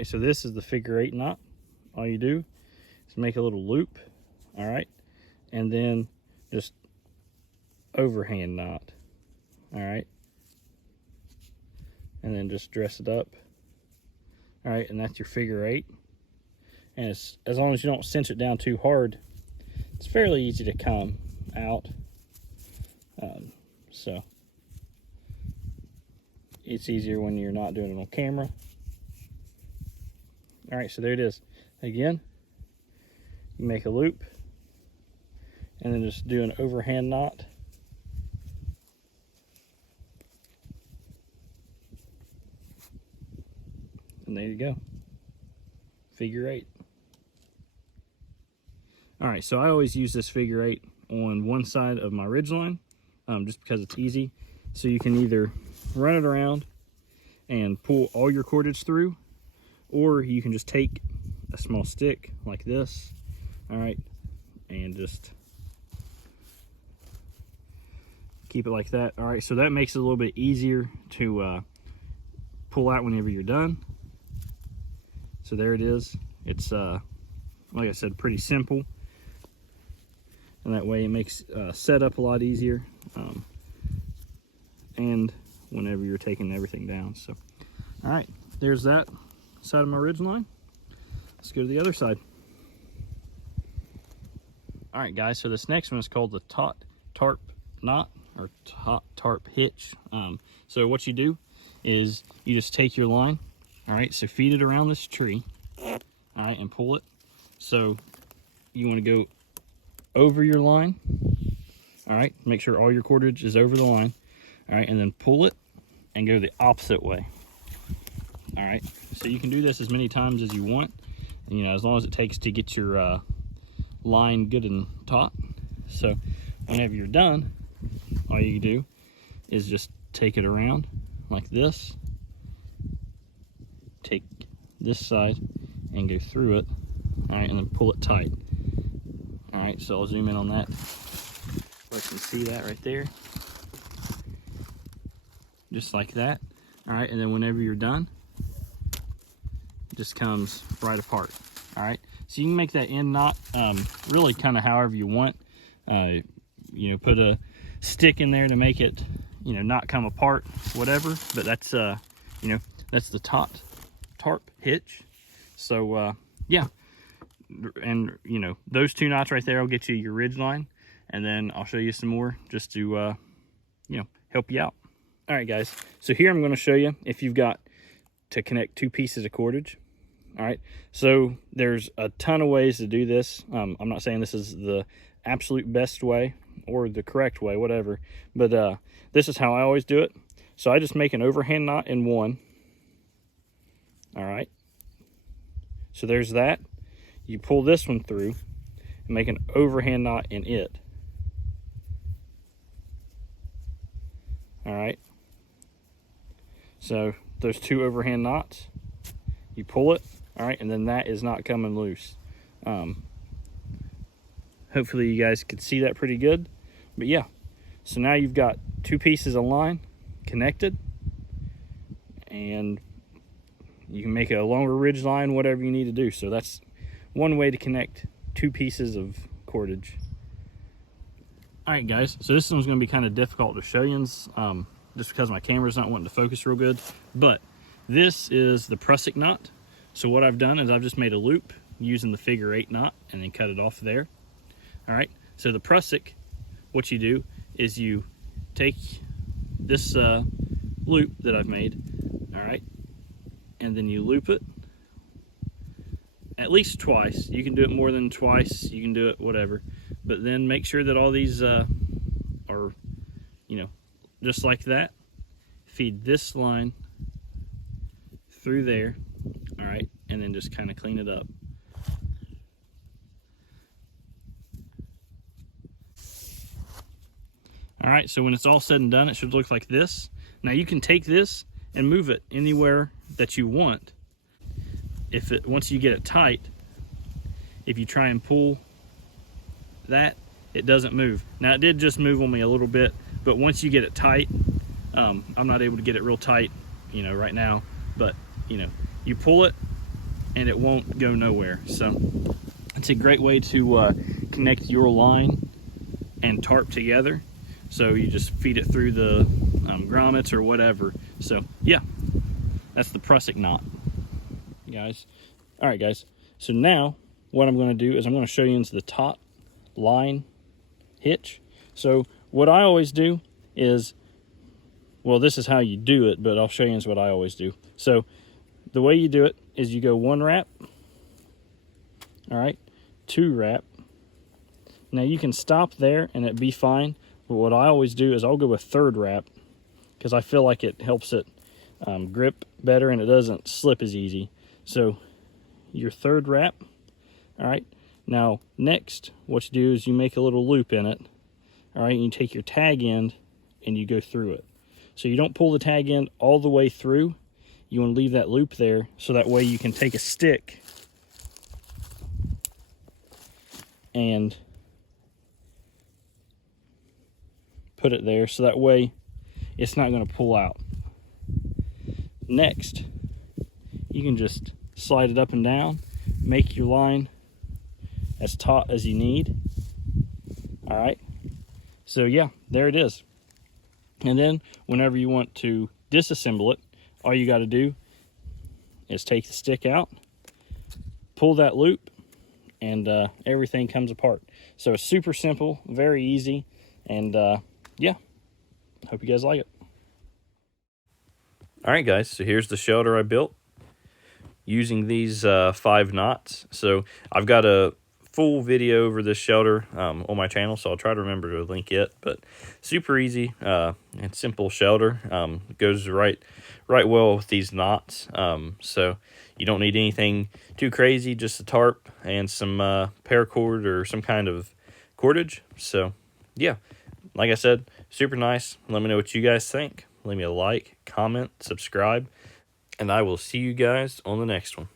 right, so this is the figure-8 knot. All you do is make a little loop, all right, and then just overhand knot, all right, and then just dress it up, all right, and that's your figure-8. And it's, as long as you don't cinch it down too hard, it's fairly easy to come out. So it's easier when you're not doing it on camera. All right, so there it is. Again, you make a loop and then just do an overhand knot. And there you go, figure-8. All right, so I always use this figure-8 on one side of my ridgeline, just because it's easy. So you can either run it around and pull all your cordage through, or you can just take a small stick like this, all right, and just keep it like that. All right, so that makes it a little bit easier to pull out whenever you're done. So there it is. It's like I said, pretty simple, and that way it makes setup a lot easier, and whenever you're taking everything down. So all right, there's that side of my ridge line. Let's go to the other side. All right, guys, so this next one is called the tarp knot, or tarp hitch. So what you do is you just take your line, all right, so feed it around this tree, all right, and pull it. So you want to go over your line, all right, make sure all your cordage is over the line, all right, and then pull it and go the opposite way. All right, so you can do this as many times as you want, and, you know, as long as it takes to get your line good and taut. So whenever you're done, all you do is just take it around like this, take this side and go through it, all right, and then pull it tight. All right, so I'll zoom in on that so I can see that right there, just like that. All right, and then whenever you're done, it just comes right apart. All right, so you can make that end knot really kind of however you want. You know, put a stick in there to make it, you know, not come apart, whatever. But that's you know, that's the tarp hitch. So yeah, and you know, those two knots right there will get you your ridge line, and then I'll show you some more just to you know, help you out. All right, guys, so here I'm going to show you if you've got to connect two pieces of cordage. All right, so there's a ton of ways to do this. I'm not saying this is the absolute best way or the correct way, whatever, but this is how I always do it. So I just make an overhand knot in one. All right, so there's that. You pull this one through and make an overhand knot in it. All right, so those two overhand knots, you pull it, all right, and then that is not coming loose. Hopefully you guys could see that pretty good. But yeah, so now you've got two pieces of line connected, and you can make a longer ridge line, whatever you need to do. So that's one way to connect two pieces of cordage. All right, guys, so this one's going to be kind of difficult to show you, just because my camera's not wanting to focus real good. But this is the prusik knot. So what I've done is I've just made a loop using the figure-8 knot and then cut it off there. All right, so the prusik, what you do is you take this loop that I've made, all right, and then you loop it at least twice. You can do it more than twice, you can do it whatever, but then make sure that all these are, you know, just like that. Feed this line through there, all right, and then just kind of clean it up. All right, so when it's all said and done, it should look like this. Now you can take this and move it anywhere that you want. Once you get it tight, if you try and pull that, it doesn't move. Now it did just move on me a little bit, but once you get it tight, I'm not able to get it real tight, you know, right now, but you know, you pull it and it won't go nowhere. So it's a great way to connect your line and tarp together. So you just feed it through the grommets or whatever. So yeah, that's the prusik knot, guys. All right, guys. So now what I'm going to do is I'm going to show you into the top line hitch. So what I always do is, well, this is how you do it, but I'll show you what I always do. So the way you do it is you go 1 wrap, all right, 2 wrap. Now you can stop there and it'd be fine, but what I always do is I'll go with 3rd wrap because I feel like it helps it grip better and it doesn't slip as easy. So your 3rd wrap, all right. Now next, what you do is you make a little loop in it, all right, and you take your tag end and you go through it. So you don't pull the tag end all the way through. You want to leave that loop there so that way you can take a stick and put it there so that way it's not going to pull out. Next, you can just slide it up and down, make your line as taut as you need. All right, so yeah, there it is. And then whenever you want to disassemble it, all you got to do is take the stick out, pull that loop, and everything comes apart. So it's super simple, very easy, and yeah, hope you guys like it. All right, guys, so here's the shelter I built using these 5 knots. So I've got a full video over this shelter on my channel, so I'll try to remember to link it. But super easy and simple shelter. Goes right well with these knots. So you don't need anything too crazy, just a tarp and some paracord or some kind of cordage. So yeah, like I said, super nice. Let me know what you guys think. Leave me a like, comment, subscribe, and I will see you guys on the next one.